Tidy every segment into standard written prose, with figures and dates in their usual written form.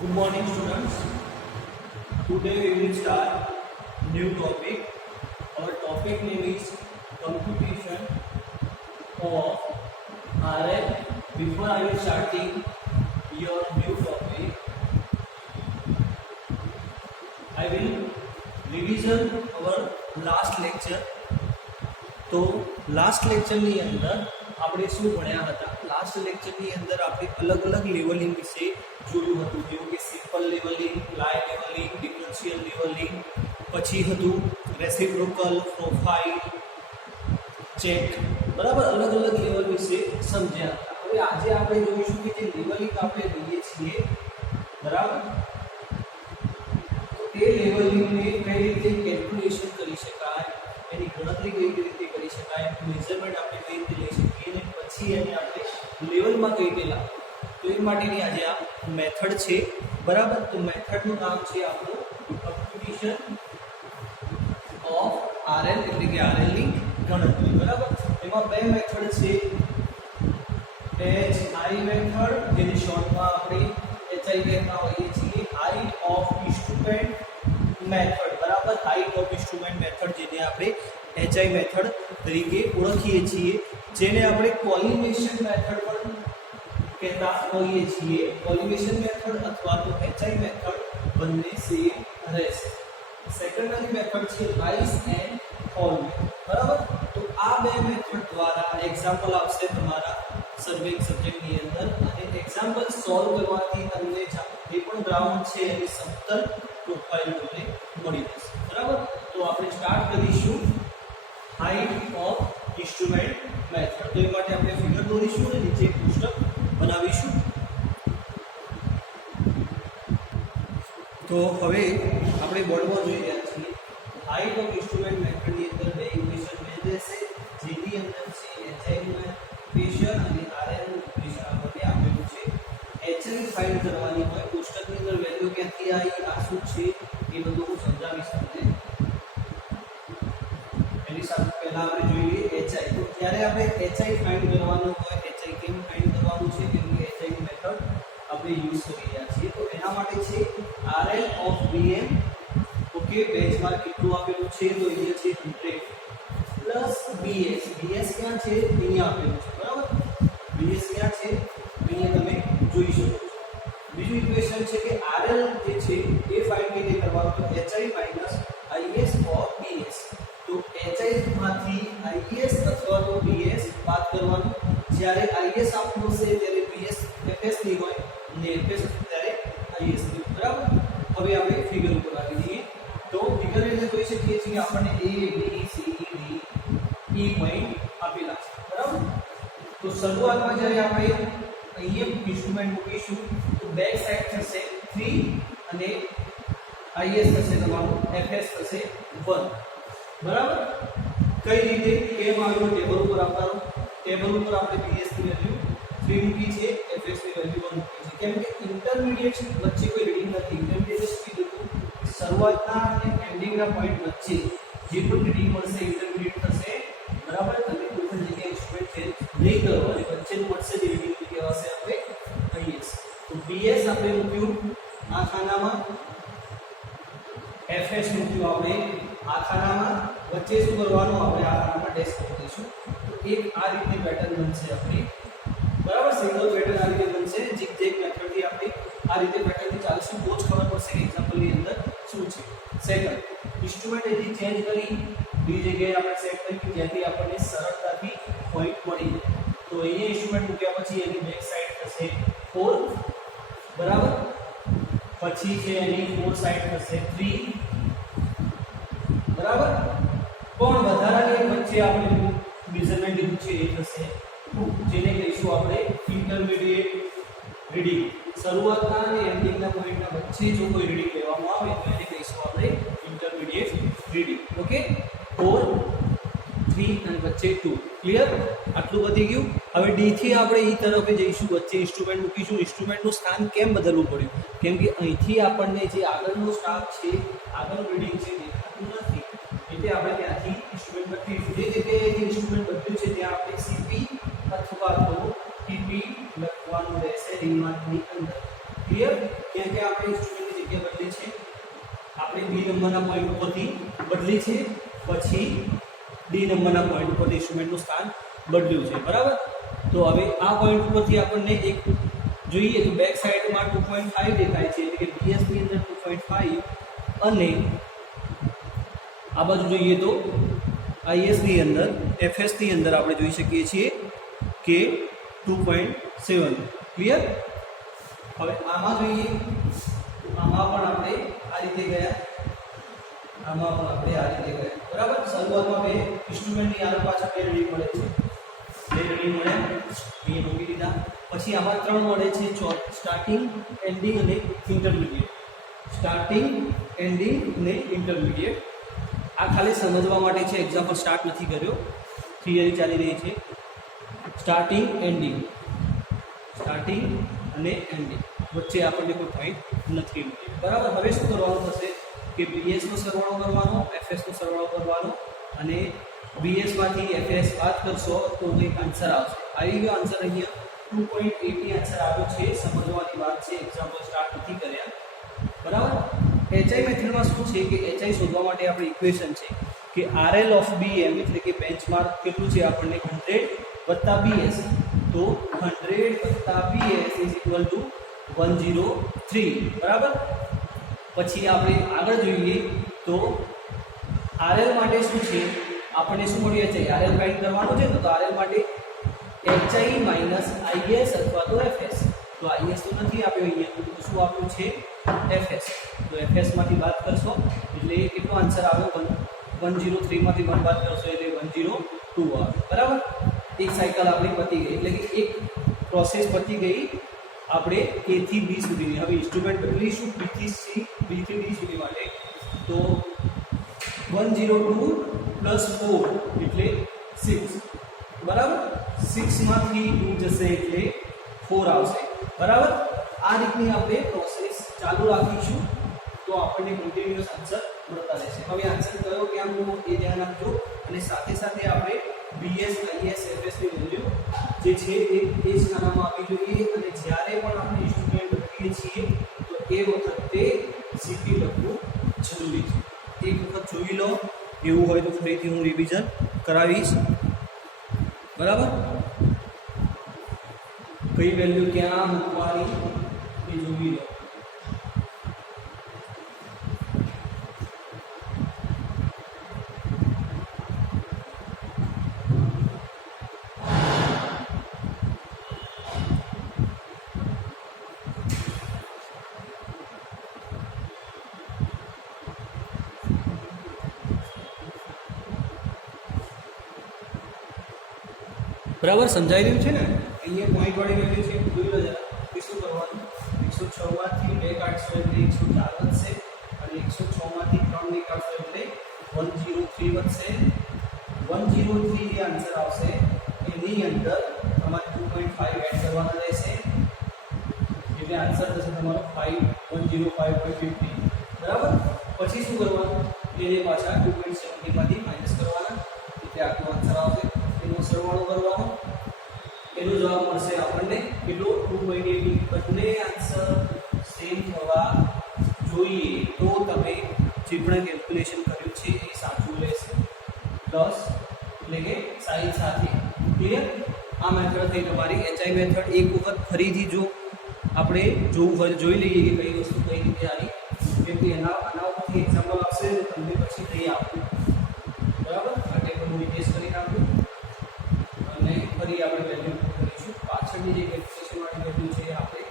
Good morning, students. Today we will start new topic. Our topic name is computation of RF. Before I will starting your new topic, I will revision our last lecture. તો last લેક્ચરની અંદર આપણે શું ભણ્યા હતા? Last લેક્ચરની અંદર આપણે અલગ અલગ લેવલિંગ વિશે જોયું હતું, જેવું કે simple levelling, line levelling, differential levelling, પછી હતું રેસિપ્રોકલ, પ્રોફાઇલ, ચેક, બરાબર, અલગ અલગ લેવલ વિશે સમજ્યા હતા. હવે આજે આપણે જોઈશું કે જે લેવલિંગ આપણે લઈએ છીએ, બરાબર, તો એ લેવલિંગને કઈ રીતે કેલ્ક્યુલેશન કરી શકાય, એની ગણતરી કઈ રીતે કરી શકાય, મેઝરમેન્ટ આપણે કઈ રીતે લઈ શકીએ અને પછી એને આપણે લેવલમાં કઈ રીતે લાવવું, તો એ માટેની આજે આ મેથડ છે, બરાબર. તો મેથડનું નામ છે આપણું કમ્પ્યુટેશન ઓફ આરએલ, એટલે કે આરએલની ગણતરી, બરાબર. એમાં બે મેથડ છે, HI મેથડ, જેને શોર્ટમાં આપણે HI કહેતા હોઈએ છીએ, હાઇટ ઓફ ઇન્સ્ટ્રુમેન્ટ મેથડ, બરાબર, હાઇટ ઓફ ઇન્સ્ટ્રુમેન્ટ મેથડ, જેને આપણે HI મેથડ તરીકે ઓળખીએ છીએ, જેને આપણે કોલિમેશન મેથડ પણ કહેતા હોઈએ છીએ. કોલિમેશન મેથડ અથવા તો HI મેથડ બંને સેમ રહેશે. સેકન્ડરી મેથડ છે રાઇઝ એન્ડ ફોલ મેથડ, બરાબર. તો આ બે મેથડ દ્વારા એક્ઝામ્પલ આવશે તમારા સર્વેઇંગ સબ્જેક્ટની અંદર, અને એક્ઝામ્પલ સોલ્વ કરવાથી તમને જે પણ ગ્રાઉન્ડ છે એની સમતલ પ્રોફાઇલ તમને મળી જશે, બરાબર. તો આપણે સ્ટાર્ટ કરીશું હાઇટ ઓફ ઇન્સ્ટ્રુમેન્ટ મેથડ. તો એ માટે આપણે ફિગર દોરીશું અને નીચે એક કોષ્ટક બનાવીશું. તો હવે આપણે બોર્ડમાં જોઈ રહ્યા છીએ હાઇટ ઓફ ઇન્સ્ટ્રુમેન્ટ મેથડની અંદર બે ઇક્વેશન મેં રહેશે, જેની અંદર છે HI નું ઇક્વેશન અને RL નું ઇક્વેશન આપણને આપેલું છે. HI ફાઇન્ડ કરવાની હોય, કોષ્ટકની અંદર વેલ્યુ ક્યાંથી આવી, આ શું છે, એ બધું હું સમજાવીશ તમને. એની સાથે પહેલા આપણે જોઈએ HI. તો જ્યારે આપણે HI ફાઇન્ડ કરવાનું હોય, HI કેમ ફાઇન્ડ કરવાનું છે, કેમ કે HI ની મેથડ આપણે યુઝ કરી રહ્યા છીએ. તો એના માટે છે RL of Bm, okay, benchmark કેટલું આપેલું છે, તો અહીંયા છે 100 પ્લસ BS. BS ક્યાં છે, અહીંયા આપેલું છે, બરાબર. BS ક્યાં છે, અહીંયા તમે જોઈ શકો છો. બીજું ઇક્વેશન છે કે RL જે છે એ ફાઇન્ડ કેવી રીતે કરવાનું, તો HI minus IS or BS. તો HI માંથી IS અથવા તો BS બાદ કરવાનું. જ્યારે IS આપણું છે ત્યારે BS FS ની હોય અને FS ત્યારે IS ની, બરાબર. હવે આપણે ફિગર ઉપર આવી જઈએ. તો ફિગર એટલે જોઈ શકીએ છીએ કે આપણને A B C D E point આપેલા છે, બરાબર. તો શરૂઆતમાં જ્યારે આપણે અહીંયા ઇન્સ્ટ્રુમેન્ટ મૂકીશું તો બેક સાઈડ થશે 3 અને IS થશે તમારું, FS થશે 1, બરાબર. કઈ રીતે કેમ આવ્યું, ટેબલ ઉપર આપવાનું. ટેબલ ઉપર આપણે BS ની વેલ્યુ 3 મૂકી છે, FS ની વેલ્યુ 1 મૂકી છે, કેમ કે ઇન્ટરમીડિયેટ વચ્ચે કોઈ રીડિંગ નથી. ઇન્ટરમીડિયેટ કીધું શરૂઆતના અને એન્ડિંગના પોઈન્ટ વચ્ચે જે પણ રીડિંગ મળશે ઇન્ટરમીડિયેટ થશે, બરાબર. તમે કોઈ પણ જગ્યાએ ઇન્સ્ટ્રુમેન્ટ ચેન્જ નહીં કરો અને વચ્ચેનું મળશે જે રીડિંગ કહેવાશે આપણે IS. તો BS આપણે મૂક્યું આ ખાનામાં, FS મૂક્યું આપણે આ ખાનામાં, વચ્ચે શું કરવાનું, આપણે આ ખાનામાં ડેશ કરી દઈશું. તો એક આ રીતની પેટર્ન બનશે આપણી, બરાબર. સિંગલ પેટર્ન આ રીતે બનશે. ઝિગઝેગ મેથડથી આપણે આ રીતે પેટર્નથી ચાલશું, બહુ જ ખબર પડશે કે એક્ઝામ્પલની અંદર શું છે. સેકન્ડ, ઇન્સ્ટ્રુમેન્ટ એથી ચેન્જ કરી બીજી જગ્યાએ આપણે સેટ કરી કે જ્યાંથી આપણને સરળતાથી પોઈન્ટ મળી જાય. તો અહીંયા ઇન્સ્ટ્રુમેન્ટ મૂક્યા પછી એની બેક સાઈડ થશે 4, બરાબર. પછી છે એની 4 સાઈડ થશે 3, બરાબર. પણ વધારાની વચ્ચે આપણે મેઝરમેન્ટ લીધું છે એ થશે 2, જેને કહીશું આપણે ઇન્ટરમીડિયેટ રીડિંગ. શરૂઆતના અને એન્ડિંગના પોઈન્ટના વચ્ચે જો કોઈ રીડિંગ લેવામાં આવે તો એને કહીશું આપણે ઇન્ટરમીડિયેટ રીડિંગ, ઓકે. 4 3 અને વચ્ચે 2, ક્લિયર. આટલું પતી ગયું. હવે D થી આપણે E તરફે જઈશું, વચ્ચે ઇન્સ્ટ્રુમેન્ટ મૂકીશું. ઇન્સ્ટ્રુમેન્ટનું સ્થાન કેમ બદલવું પડ્યું, કેમ કે અહીંથી આપણને જે આગળનો સ્ટાફ છે, આગળનું રીડિંગ છે દેખાતું નથી, એટલે આપણે ત્યાંથી ઇન્સ્ટ્રુમેન્ટ બદલીશું. જે જગ્યાએ ઇન્સ્ટ્રુમેન્ટ બદલ્યું છે ત્યાં આપણે CP અથવા તો TP લખવાનું રહેશે રિમાર્કની અંદર. ક્લિયર? ક્યાં ક્યાં આપણે ઇન્સ્ટ્રુમેન્ટની જગ્યા બદલી છે? આપણે બી નંબરના પોઈન્ટ ઉપરથી બદલી છે, પછી ડી નંબરના પોઈન્ટ ઉપરથી ઇન્સ્ટ્રુમેન્ટનું સ્થાન બદલ્યું છે, બરાબર? તો હવે આ પોઈન્ટ ઉપરથી આપણને એક જોઈએ તો બેક સાઈડમાં 2.5 દેખાય છે, એટલે કે BS ની અંદર 2.5 અને આ બાજુ જોઈએ તો IS ની અંદર FS ની અંદર આપણે જોઈ શકીએ છીએ કે 2.7. ક્લિયર? હવે આમાં જોઈએ તો આમાં પણ આપણે આ રીતે ગયા, આમાં પણ આપણે આ રીતે ગયા, બરાબર? શરૂઆતમાં બે ઇન્સ્ટ્રુમેન્ટની આર પાછળ બે રીડિંગ મળે છે, બે રીડિંગ મળ્યા, એ મૂકી દીધા. પછી આમાં ત્રણ મળે છે, સ્ટાર્ટિંગ, એન્ડિંગ અને ઇન્ટરમીડિયેટ. સ્ટાર્ટિંગ, એન્ડિંગ અને ઇન્ટરમીડિયેટ. આ ખાલી સમજવા માટે છે, એક્ઝામ્પલ સ્ટાર્ટ નથી કર્યો, થિયરી ચાલી રહી છે. સ્ટાર્ટિંગ, એન્ડિંગ, સ્ટાર્ટિંગ અને એન્ડિંગ, વચ્ચે આપણને કોઈ પોઈન્ટ નથી મળ્યો, બરાબર? હવે શું કરવાનું થશે કે BS નો સરવાળો કરવાનો, FS નો સરવાળો કરવાનો, અને BS માંથી FS બાદ કરશો તો કંઈક આન્સર આવશે. આવી ગયો આન્સર, અહીંયા 2.80 આન્સર આવ્યો છે. સમજવાની વાત છે, એક્ઝામ્પલ સ્ટાર્ટ નથી કર્યા, બરાબર? HI મેથડમાં શું છે કે HI શોધવા માટે આપણી ઇક્વેશન છે કે RL ઓફ BM એટલે કે બેન્ચમાર્ક કેટલું છે આપણને 100 + BS, તો 100 + BS = 103, બરાબર? પછી આપણે આગળ જોઈએ તો RL માટે શું છે, આપણને શું મળ્યું છે, RL ફાઇન્ડ કરવાનું છે, તો RL માટે HI - IS અથવા તો FS. તો IS તો નથી આપ્યો અહીંયા, તો શું આપ્યું છે, FS. તો FS માંથી બાદ કરશો એટલે કેટલો આન્સર આવ્યો, 103 માંથી 1 બાદ કરશો એટલે 102 આવે, બરાબર? એક સાયકલ આપણી પતી ગઈ, એટલે કે એક પ્રોસેસ પતી ગઈ આપણે A થી B સુધીની. હવે ઇન્સ્ટ્રુમેન્ટ બદલીશું B થી C, B થી D સુધી માટે, તો 102 + 4 એટલે 6, બરાબર? 6 માંથી 2 જશે એટલે 4 આવશે, બરાબર? આ રીતની આપણે પ્રોસેસ ચાલુ રાખીશું તો આપણને કન્ટિન્યુઅસ આન્સર મળતા રહેશે. હવે આન્સર કયો ક્યાં મૂકવો એ ધ્યાન રાખજો, અને સાથે સાથે આપણે BS, IS, FS ની વેલ્યુ જે છે એ જ ખાનામાં આપવી જોઈએ, અને જ્યારે પણ આપણે ઇન્સ્ટ્રુમેન્ટ બદલીએ છીએ તો એ વખતે CP લખવું જરૂરી છે. એક વખત જોઈ લો, એવું હોય તો ફરીથી હું રિવિઝન કરાવીશ, બરાબર? કઈ વેલ્યુ ક્યાં મૂકવાની એ જોઈ લો. બરાબર સમજાઈ રહ્યું છે ને? અહીંયા પોઈન્ટ વાળી વેલ્યુ છે, જોઈ લો જરા. શું કરવાનું, 106 માંથી 2 કાઢશો એટલે 104 વધશે, અને 106 માંથી 3 ને કાઢશો એટલે 103 વધશે. 103 જે આન્સર આવશે એની અંદર તમારે 2.5 એડ કરવાના રહેશે, એટલે આન્સર થશે તમારો 105.50, બરાબર? પછી શું કરવાનું, એને પાછા 2.70 માંથી માઈનસ કરવાના, એટલે આટલો આન્સર આવશે. એનો સરવાળો કરવાનો, એનો જવાબ મળશે આપણને કેટલો, 2.80. બંને આન્સર સેમ થવા જોઈએ તો તમે જે પણ કેલ્ક્યુલેશન કર્યું છે એ સાચું રહેશે, પ્લસ એટલે કે સાઈન સાથે. ક્લિયર? આ મેથડ થઈ તમારી HI મેથડ. એક વખત ફરીથી જો આપણે જોવું હોય જોઈ લઈએ કે કઈ વસ્તુ કઈ રીતે આવી, કેમ કે આના ઉપરથી એક્ઝામ્પલ આવશે તો તમને પછી નહીં આપવું, બરાબર? આ ટેબલ હું રિપ્લેસ કરી નાખું અને ફરી આપણે વેલ્યુ કરીશું. પાછળની જે કેલ્ક્યુલેશન વાળી વેલ્યુ છે આપણે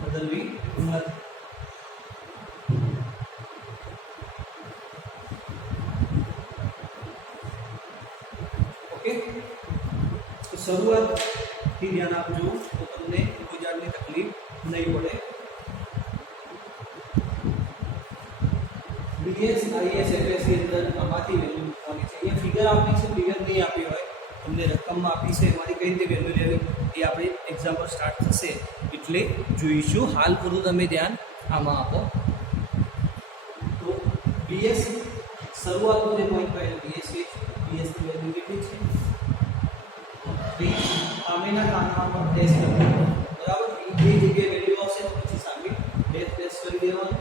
બદલવી નથી. ઓકે, તો શરૂઆતથી ધ્યાન આપજો તો તમને કોઈ જાતની તકલીફ નહીં પડે. BS, IS, FS ની અંદર આમાંથી વેલ્યુ મૂકવાની છે. અહીંયા ફિગર આપી છે, ફિગર નહીં આપી હોય, તમને રકમમાં આપી છે, એમાંથી કઈ રીતે વેલ્યુ લેવી એ આપણે એક્ઝામ્પલ સ્ટાર્ટ થશે એટલે જોઈશું. હાલ પૂરું તમે ધ્યાન આમાં આપો. તો BS શરૂઆતનો જે પોઈન્ટ કહેલો BS છે, BS ની વેલ્યુ કેટલી છે, 3. સામેના ખાનામાં ટેસ્ટ કરવું, બરાબર? એ જગ્યાએ વેલ્યુ આવશે પછી સામે કરી દેવાનું.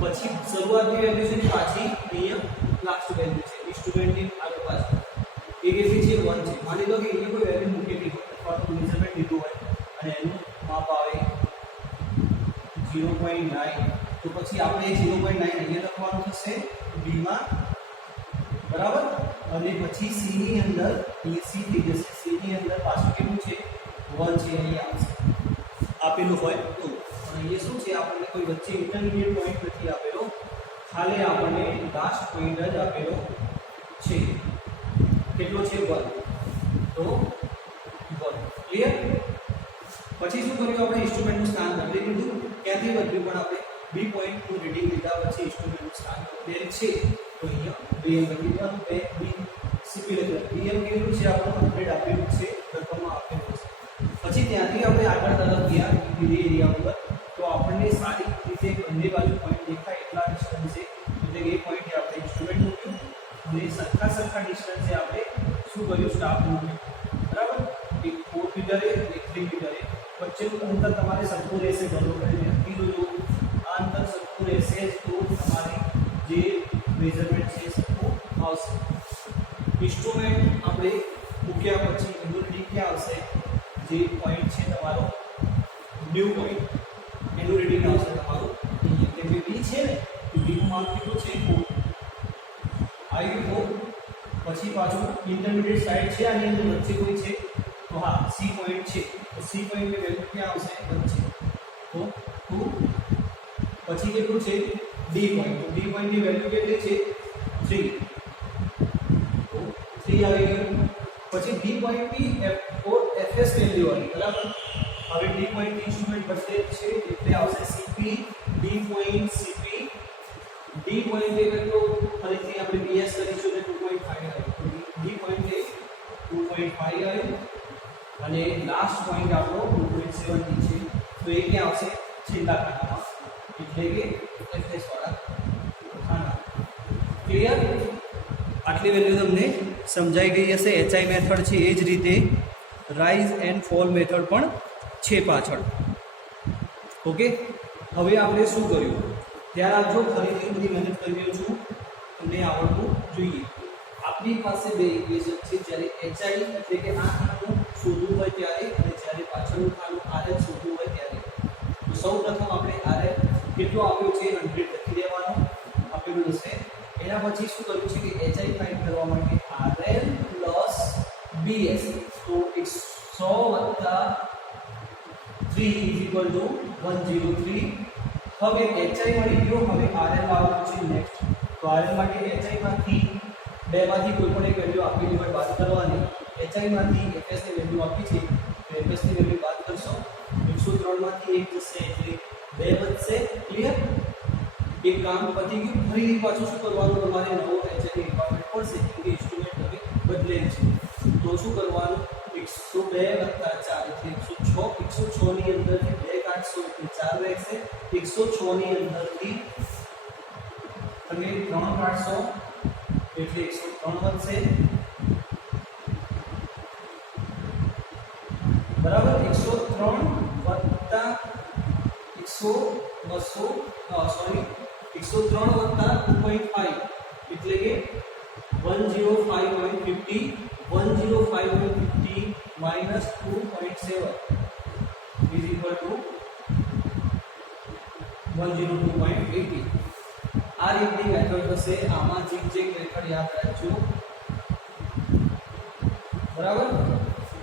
પછી શરૂઆતની વેલ્યુ છે પાછી અહીંયા લાસ્ટ વેલ્યુ છે ઇન્સ્ટ્રુમેન્ટની આગળ પાછળ એ કેટલી છે 1 છે. માની લો કે અહીંયા કોઈ વેલ્યુ મૂકેલી હોય અથવા તો મેઝરમેન્ટ લીધું હોય અને એનું માપ આવે 0.9 તો પછી આપણે 0.9 અહીંયા લખવાનું થશે b માં બરાબર. અને પછી c ની અંદર અહીંયા c થઈ જશે. c ની અંદર પાછું કેટલું છે 1 છે અહીંયા આવશે આપેલું હોય તો. ये શું છે આપણને કોઈ વચ્ચે ઇન્ટરમીડિયેટ પોઈન્ટ નથી આપેલો, ખાલી આપણને લાસ્ટ પોઈન્ટ જ આપેલો છે. કેટલો છે 1 તો 1 ક્લિયર. પછી શું કર્યું આપણે ઇન્સ્ટ્રુમેન્ટનું સ્થાન બદલી દીધું. ક્યાંથી બદલ્યું પણ આપણે બી પોઈન્ટનું રીડિંગ લીધા પછી ઇન્સ્ટ્રુમેન્ટનું સ્થાન બદલેલ છે તો અહીંયા બીએમ બદલી દેવાનું. બી સીપી લખ્યું. બીએમ કેટલું છે આપણને 100 આપેલું છે રકમમાં આપેલું છે. પછી ત્યાંથી આપણે આગળ તરફ ગયા બીજી એરિયા ઉપર તો આપણને સારી રીતે બંને બાજુ પોઈન્ટ દેખાય એટલા ડિસ્ટન્સે એટલે કે એ પોઈન્ટે આપણે ઇન્સ્ટ્રુમેન્ટ મૂક્યું અને સરખા ડિસ્ટન્સે આપણે શું કર્યું સ્ટાફ મૂક્યું બરાબર. એક 4 મીટરે એક 3 મીટરે વચ્ચેનું અંતર તમારે સરખું રહેશે બરોબર. નક્કી જોજો આ અંતર સરખું રહેશે તો તમારી જે મેઝરમેન્ટ છે સરખું આવશે. ઇન્સ્ટ્રુમેન્ટ આપણે મૂક્યા પછી એનું રીડિંગ ક્યાં આવશે જે પોઈન્ટ છે તમારો ન્યૂ પોઈન્ટ એનું રીડિંગ આવશે તમારું અહીંયા. કેમ કે બી છે ને બી નું માપ કેટલું છે 4 આવી 4. પછી પાછું ઇન્ટરમીડિયેટ સાઈડ છે આની અંદર વચ્ચે કોઈ છે તો હા સી પોઈન્ટ છે તો સી પોઈન્ટની વેલ્યુ ક્યાં આવશે વચ્ચે તો 2. પછી કેટલું છે ડી પોઈન્ટ તો ડી પોઈન્ટની વેલ્યુ કેટલી છે 3 તો 3 આવી ગયું. પછી ડી પોઈન્ટની એફએસ વેલ્યુ આવી બરાબર. હવે ડી પોઈન્ટ ઇન્સ્ટ્રુમેન્ટ બદલે છે એટલે આવશે CP D point CP. D point એ કેટલો ફરીથી આપણે બીએસ કરીશું એટલે 2.5 આવ્યું. ડી પોઈન્ટ એ 2.5 આવ્યું અને લાસ્ટ પોઈન્ટ આપણો 2.7 છે તો એ ક્યાં આવશે છેલ્લા ખાનામાં એટલે કે એફએસ વાળા ખાના. ક્લિયર. આટલી વેલ્યુ તમને સમજાઈ ગઈ હશે. એચઆઈ મેથડ છે એ જ રીતે રાઇઝ એન્ડ ફોલ મેથડ પણ છે પાછળ. ઓકે. હવે આપણે શું કર્યું ધ્યાન આપજો. ફરીથી બધી મહેનત કરી રહ્યો છું તમને આવડવું જોઈએ. આપણી પાસે બે ઇક્વેશન છે જ્યારે એચઆઈ એટલે કે આ ખાનું શોધવું હોય ત્યારે અને જ્યારે પાછળનું ખાનું આરએલ શોધવું હોય ત્યારે. તો સૌપ્રથમ આપણે આરએલ કેટલો આપ્યો છે 100 લખી દેવાનો આપેલું હશે. એના પછી શું કર્યું છે કે એચઆઈ ફાઇન્ડ કરવા માટે આરએલ પ્લસ બીએસ તો 100 3 103. હવે એચઆઈ મળી ગયો. હવે આરએલ આવવાનું છે નેક્સ્ટ. તો આરએલ માટે એચઆઈ માંથી બેમાંથી કોઈ પણ એક વેલ્યુ આપેલી હોય બાદ કરવાની. એચઆઈ માંથી એફએસ ની વેલ્યુ આપી છે તો એફએસ ની વેલ્યુ બાદ કરશો. 103 માંથી 1 જશે એટલે 2 વધશે. ક્લિયર. એક કામ પતી ગયું. ફરીથી પાછું શું કરવાનું તમારે નવો એચઆઈ રિક્વાયરમેન્ટ પડશે કેમ કે ઇન્સ્ટ્રુમેન્ટ હવે બદલેલ છે. તો શું કરવાનું 102 + 4 એટલે 106. 106 ની અંદરથી 2 કાઢશો એટલે 4 રહેશે. 106 ની અંદરથી અને 3 કાઢશો એટલે 103 વધશે બરાબર. 103 વત્તા 2.5 એટલે કે 105.50 105.50 minus 2.7 is equal to 102.80. આ રીતની મેથડ થશે. આમાં ઝિગઝેગ મેથડ યાદ રાખજો બરાબર.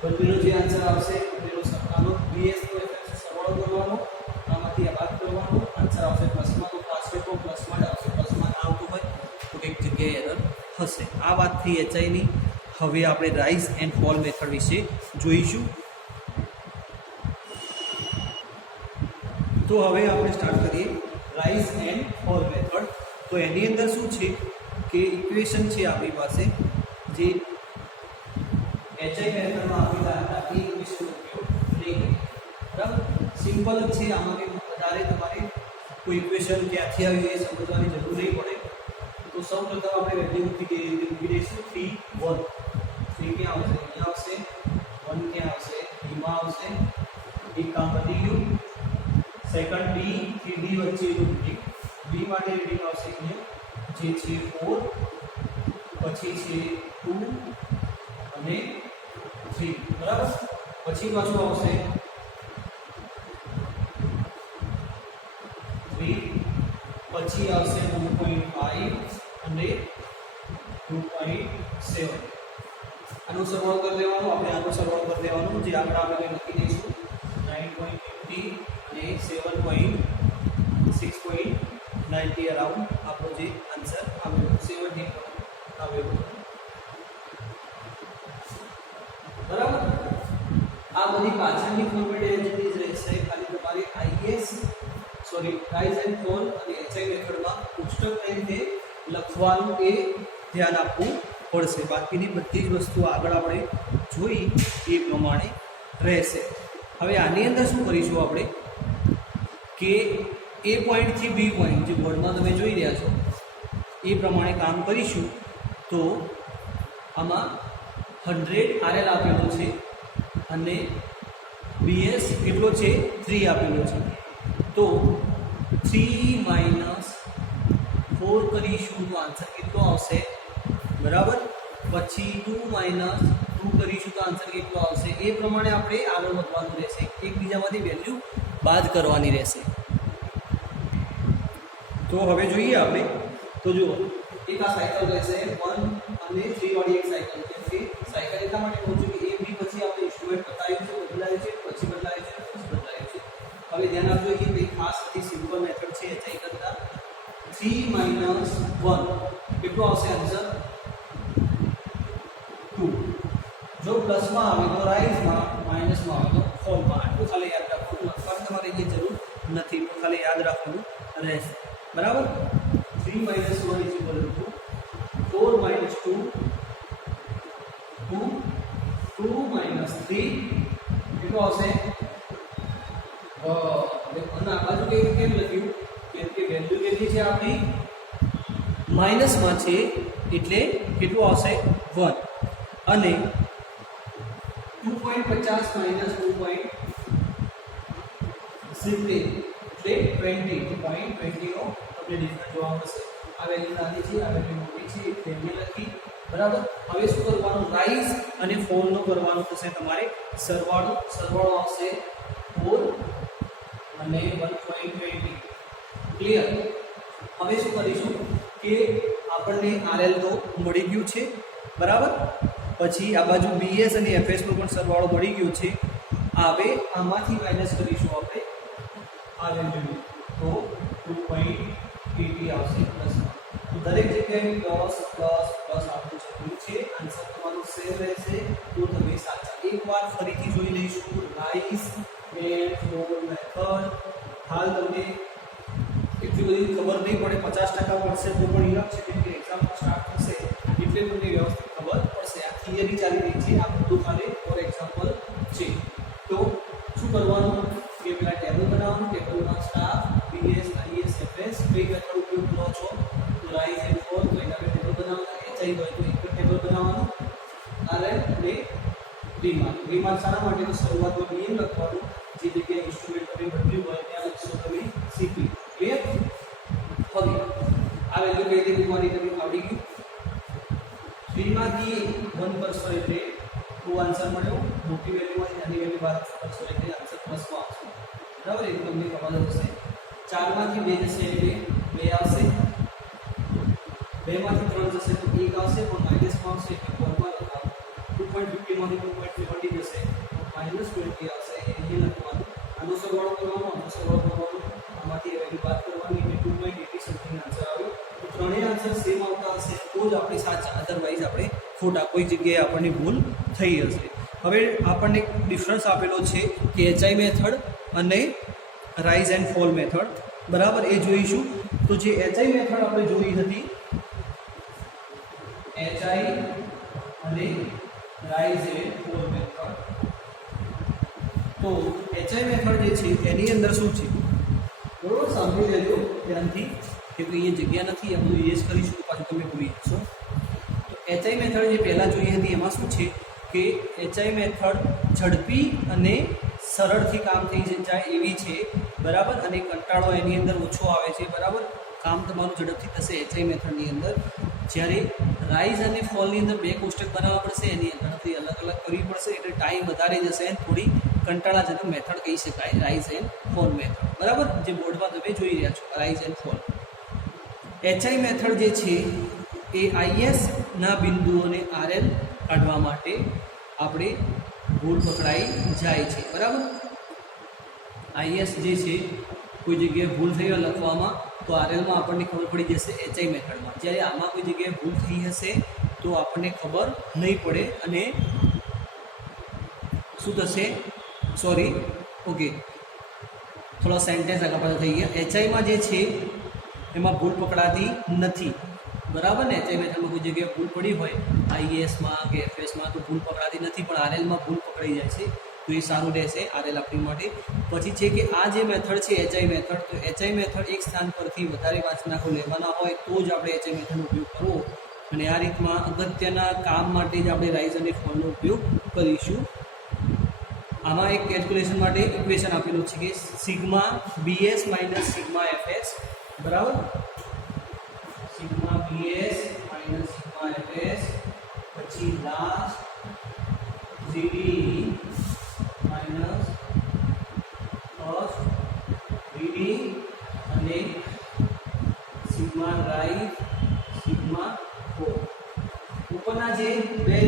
બંનેનો જે આન્સર આવશે તેનો સરખાનો બીએસ નો એફએસ સરવાળો કરવાનો આમાંથી આ બાદ કરવાનો આન્સર આવશે પ્લસમાં. તો પાછળ તો પ્લસમાં જ આવશે. પ્લસમાં ના આવતું હોય તો એક જગ્યાએ એરર હશે. આ વાત થઈ એચઆઈની. હવે આપણે રાઇઝ એન્ડ ફોલ મેથડ વિશે જોઈશું. તો હવે આપણે સ્ટાર્ટ કરીએ રાઇઝ એન્ડ ફોલ મેથડ. તો એની અંદર શું છે કે ઇક્વેશન છે આપણી પાસે જે એચઆઈ મેથડમાં આપેલા હતા એ ઇક્વેશન ઉપયોગ નહીં બરાબર. સિમ્પલ જ છે. આમાં કંઈ વધારે તમારે કોઈ ઇક્વેશન ક્યાંથી આવી એ સમજવાની જરૂર નહીં પડે. તો સૌપ્રથમ આપણે વેલ્યુ મૂકી દઈશું 3 1. 3 ક્યાં આવશે? અહીંયા આવશે. 1 ક્યાં આવશે? બીમાં આવશે. એક કામ પતી ગયું. સેકન્ડ બી થી ડી વચ્ચેનું રીડિંગ, બી માટે રીડિંગ આવશે જે છે 4, પછી છે 2 અને 3, બરાબર. પછી પાછું આવશે 3, પછી આવશે 2.5 અને 2.7. આનો સરવાળો કરી દેવાનો, આપણે આનો સરવાળો કરી દેવાનો, જે આપણે આપણે લખી દઈશું 9.50 અને 6.90 અરાઉન્ડ આપણો જે આન્સર આવ્યો 17 આવ્યો, બરાબર. આ બધી પાછળની ફોર્મેટ જ રહેશે, ખાલી તમારે રાઇઝ એન્ડ ફોલ અને એચઆઈ મેથડમાં કોષ્ટક કઈ રીતે લખવાનું એ ધ્યાન આપવું પડશે. બાકીની બધી જ વસ્તુ આગળ આપણે જોઈ એ પ્રમાણે રહેશે. હવે આની અંદર શું કરીશું આપણે કે એ પોઈન્ટથી બી પોઈન્ટ જે બોર્ડમાં તમે જોઈ રહ્યા છો એ પ્રમાણે કામ કરીશું. તો આમાં 100 આરએલ આપેલો છે અને બીએસ કેટલો છે 3 આપેલો છે. તો 3 - 4 કરીશું તો આન્સર કેટલો આવશે, બરાબર. પછી 2 - 2 કરીશું તો આન્સર કેટલો આવશે. એ પ્રમાણે આપણે આગળ વધવાનું રહેશે, એકબીજામાંથી વેલ્યુ બાદ કરવાની રહેશે. તો હવે જોઈએ આપણે. તો જુઓ, એક આ સાયકલ રહેશે 1 અને 3 વાળી એક સાયકલ. કેમ કે સાયકલ એટલા માટે કહું છું કે એ બી પછી આપણે ઇન્સ્ટ્રુમેન્ટ બતાવ્યું છે, બદલાયું છે, પછી બદલાયું છે, પછી બદલાયું છે. હવે ધ્યાન આપજો કે ભાઈ ખાસ બધી સિમ્પલ મેથડ છે એચઆઈ કરતા. 3 - 1 કેટલો આવશે આન્સર 2. જો પ્લસમાં આવે તો રાઇઝમાં, માઇનસમાં આવે તો ફોલમાં. આટલું ખાલી યાદ રાખવાનું, લખવાની તમારે જે જરૂર નથી, તો ખાલી યાદ રાખવાનું રહેશે, બરાબર. 3 - 1 = 4 - 2 2 2 - 3 કેટલો આવશે. આ બાજુ કેમ લખ્યું, કેમ કે વેલ્યુ કેટલી છે આપણી માઇનસમાં છે, એટલે કેટલું આવશે 1. અને 2.50 - 2.70 એટલે 20. તો 0.20 નો આપણે ડિફરન્સ જોવા મળશે. આ વેલ્યુ નાની છે, આ વેલ્યુ મોટી છે, એટલે લખી, બરાબર. હવે શું કરવાનું, રાઇઝ અને ફોલ નો કરવાનું થશે તમારે સરવાળો. સરવાળો આવશે 4 અને 1.20. ક્લિયર. હવે શું કરીશું કે આપણને આરએલ તો મળી ગયું છે, બરાબર. પછી આ બાજુ બીએસ અને એફએસ નો પણ સરવાળો મળી ગયો છે. હવે આમાંથી માઇનસ કરીશું આપણે આ વેલ્યુ, તો 2.80 આવશે પ્લસમાં. તો દરેક જગ્યાએ પ્લસ પ્લસ પ્લસ આપણું જરૂર છે. આન્સર તમારું સેમ રહેશે. તો તમે સાચા. એકવાર ફરીથી જોઈ લઈશું રાઇઝ એન્ડ ફોલ મેથડ. હાલ તમને એટલી બધી ખબર નહીં પડે, 50% પડશે તો પણ ઇનફ છે, કેમ કે એક્ઝામ સ્ટાર્ટ થશે એટલે તમને વ્યવસ્થિત ખબર પડશે. આ થિયરી ચાલી રહી છે, આ બધું ખાલી ફોર એક્ઝામ્પલ છે. તો શું કરવાનું કે પેલા ટેબલ બનાવવાનું, ટેબલમાં સ્ટાફ, બીએસ, આઈએસ, એફએસ કઈ મેથડ ઉપયોગ કરો છો, તો રાઇઝ એન્ડ ફોલ, તો એના ટેબલ બનાવવાના. એચઆઈ હોય તો એક ટેબલ બનાવવાનું, આરએલ અને ડીમાર્ક શાના માટે, તો શરૂઆતમાં નિયમ લખવાનું, જે જગ્યાએ ઇન્સ્ટ્રુમેન્ટ તમે બદલ્યું હોય ત્યાં લખશો તમે સીપી. ક્લિયર. હવે આ વેલ્યુ કઈ રીતે મૂકવાની તમને આવડી ગયું. 3 માંથી 1 કરશો એટલે 2 આન્સર મળ્યો. મોટી વેલ્યુમાંથી નાની વેલ્યુ બાદ કરશો એટલે આન્સર પ્લસમાં આવશે, બરાબર. એ તમને ખબર હશે. 4 માંથી 2 જશે એટલે 2 આવશે. 2 માંથી 3 જશે તો 1 આવશે, પણ માઇનસમાં આવશે એટલે ફોર્મમાં લખાવો. 2.50 માંથી 2.70 જશે તો -20 આવશે, એ લખવાનું. આનો સરવાળો કરવાનો, આનો સરવાળો કરવાનો, આમાંથી વેલ્યુ બાદ કરવાની એટલે 2.80 સમથિંગ આન્સર આવ્યો. તો ત્રણેય આન્સર સેમ આવતા હશે તો જ આપણે સાચા, અધરવાઇઝ આપણે ખોટા. કોઈ જગ્યાએ આપણને ભૂલ થઈ હશે. હવે આપણને ડિફરન્સ આપેલો છે કે એચઆઈ મેથડ અને રાઇઝ એન્ડ ફોલ મેથડ, બરાબર. એ જોઈશું. તો જે એચઆઈ મેથડ આપણે જોઈ હતી, એચઆઈ અને રાઇઝ એન્ડ ફોલ મેથડ, તો એચઆઈ મેથડ જે છે એની અંદર શું છે, બરોબર. સાંભળી લેજો ધ્યાનથી, કે અહીંયા જગ્યા નથી, આ બધું યુઝ કરીશું તો પાછું તમે ભૂલી જશો. તો એચઆઈ મેથડ જે પહેલાં જોઈ હતી એમાં શું છે કે એચઆઈ મેથડ ઝડપી અને સરળથી કામ થઈ જાય એવી છે, બરાબર, અને કંટાળો એની અંદર ઓછો આવે છે, બરાબર, કામ તમારું ઝડપથી થશે એચઆઈ મેથડની અંદર. જ્યારે રાઇઝ અને ફોલની અંદર બે કોષ્ટક બનાવવા પડશે, એની ગણતરી અલગ અલગ કરવી પડશે, એટલે ટાઈમ વધારે જશે અને થોડી કંટાળાજનક મેથડ કહી શકાય રાઇઝ એન્ડ ફોલ મેથડ, બરાબર, જે બોર્ડમાં તમે જોઈ રહ્યા છો rise and fall. HI method જે છે એ આઈએસના બિંદુઓને આરએલ કાઢવા માટે આપણે ભૂલ પકડાઈ જાય છે, બરાબર. આઈએસ જે છે કોઈ જગ્યાએ ભૂલ થઈ હોય લખવામાં તો આરએલમાં આપણને ખબર પડી જશે એચઆઈ મેથડમાં. જ્યારે આમાં કોઈ જગ્યાએ ભૂલ થઈ હશે તો આપણને ખબર નહીં પડે અને શું થશે, સોરી, ઓકે, થોડા સેન્ટેન્સ આગળ પાછળ થઈ ગયા. એચઆઈમાં જે છે એમાં ભૂલ પકડાતી નથી, બરાબર ને. એચઆઈ મેથડમાં કોઈ જગ્યાએ ભૂલ પડી હોય આઈએસમાં કે એફએસમાં તો ભૂલ પકડાતી નથી, પણ આરએલમાં ભૂલ પકડાઈ જાય છે, તો એ સારું રહેશે આરએલ આપણી માટે. પછી છે કે આ જે મેથડ છે એચઆઈ મેથડ, તો એચઆઈ મેથડ એક સ્થાન પરથી વધારે વાંચનાકો લેવાના હોય તો જ આપણે એચઆઈ મેથડનો ઉપયોગ કરવો, અને આ રીતમાં અગત્યના કામ માટે જ આપણે રાઇઝ અને ફોલનો ઉપયોગ કરીશું. આમાં એક કેલ્ક્યુલેશન માટે ઇક્વેશન આપેલું છે કે sigma BS minus sigma FS, બરાબર, sigma BS minus sigma FS, પછી last GD minus first reading અને સિગ્મા રાઇઝ સિગ્મા ફોલ. ઉપરના જે બે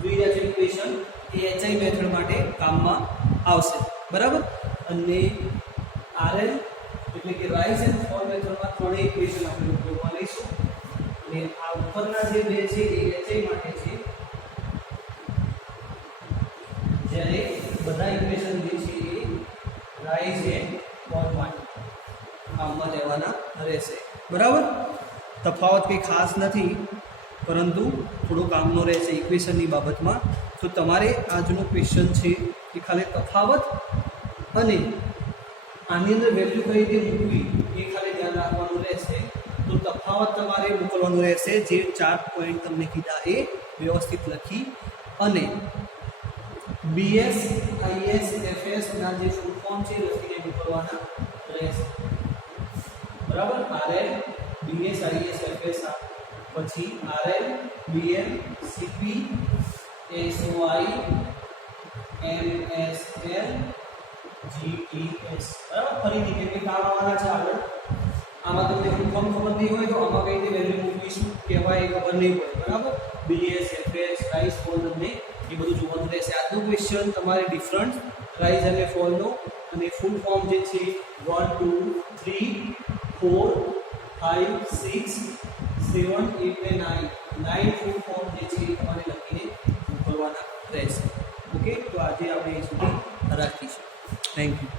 જોઈ રહ્યા છે ઇક્વેશન એ એચઆઈ મેથડ માટે કામમાં આવશે, બરાબર. અને આરએલ એટલે કે રાઇઝ એન્ડ ફોલ મેથડમાં ત્રણેય ઇક્વેશન આપણે ઉપયોગમાં લઈશું, અને આ ઉપરના જે બે છે એ એચઆઈ માટે છે, જ્યારે બધા ઇક્વેશન જે છે એ રાઇઝ એન્ડ ફોલ માટે કામમાં લેવાના રહેશે, બરાબર. તફાવત કંઈ ખાસ નથી, પરંતુ થોડો કામનો રહેશે ઇક્વેશનની બાબતમાં. તો તમારે આજનો ક્વેશ્ચન છે એ ખાલી તફાવત અને આની અંદર વેલ્યુ કઈ રીતે મૂકવી એ ખાલી ધ્યાન રાખવાનું રહેશે. તો તફાવત તમારે મોકલવાનું રહેશે, જે 4 પોઈન્ટ તમને કીધા એ વ્યવસ્થિત લખી, અને બીએસ આઈએસ એફએસ ના જે ફૂલ ફોર્મ છે એ લખીને મોકલવાના રહેશે, બરાબર. આરએલ બીએસ આઈએસ એફએસ, પછી આરએલ બીએમ સીપી એસઓઆઈ એમએસએલ જીટીએસ, બરાબર. ફરીથી કેટલી કામ આવવાના છે આગળ, આમાં તમને ફૂલ ફોર્મ ખબર નહીં હોય તો આમાં કઈ રીતે વેલ્યુ મૂકીશું કહેવાય એ ખબર નહીં પડે, બરાબર. બીએસ એફએસ રાઇઝ ફોલ તમને એ બધું જોવાનું રહેશે. આજનો ક્વેશ્ચન તમારે ડિફરન્ટ રાઇઝ અને ફોલનો, અને ફૂલ ફોર્મ જે છે 1 2 3 4 5 6 7 8 અને 9 ફૂલ ફોર્મ જે છે તમારે લખીને મોકલવાના રહેશે. ઓકે, તો આજે આપણે એ સુધી રાખીશું. Thank you.